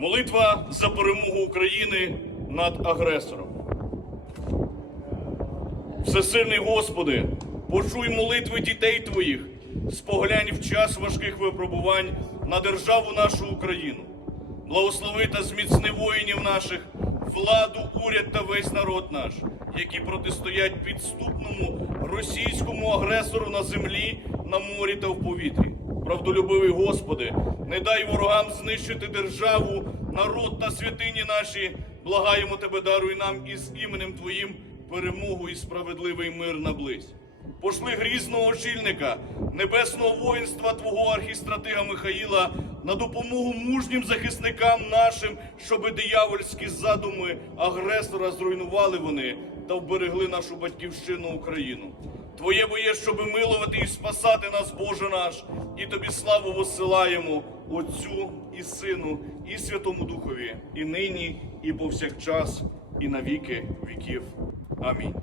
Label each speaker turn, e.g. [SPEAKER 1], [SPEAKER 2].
[SPEAKER 1] Молитва за перемогу України над агресором. Всесильний Господи, почуй молитви дітей Твоїх, споглянь в час важких випробувань на державу нашу Україну. Благослови та зміцни воїнів наших, владу, уряд та весь народ наш, які протистоять підступному російському агресору на землі, на морі та в повітрі. Правдолюбивий Господи, не дай ворогам знищити державу, народ та святині наші. Благаємо Тебе, даруй нам із іменем Твоїм перемогу і справедливий мир наблизь. Пошли грізного очільника, небесного воїнства Твого архістратига Михаїла на допомогу мужнім захисникам нашим, щоби диявольські задуми агресора зруйнували вони та вберегли нашу батьківщину Україну. Твоє бо є, щоби милувати і спасати нас, Боже наш, і тобі славу воссилаємо Отцю і Сину, і Святому Духові, і нині, і повсякчас, і навіки віків. Амінь.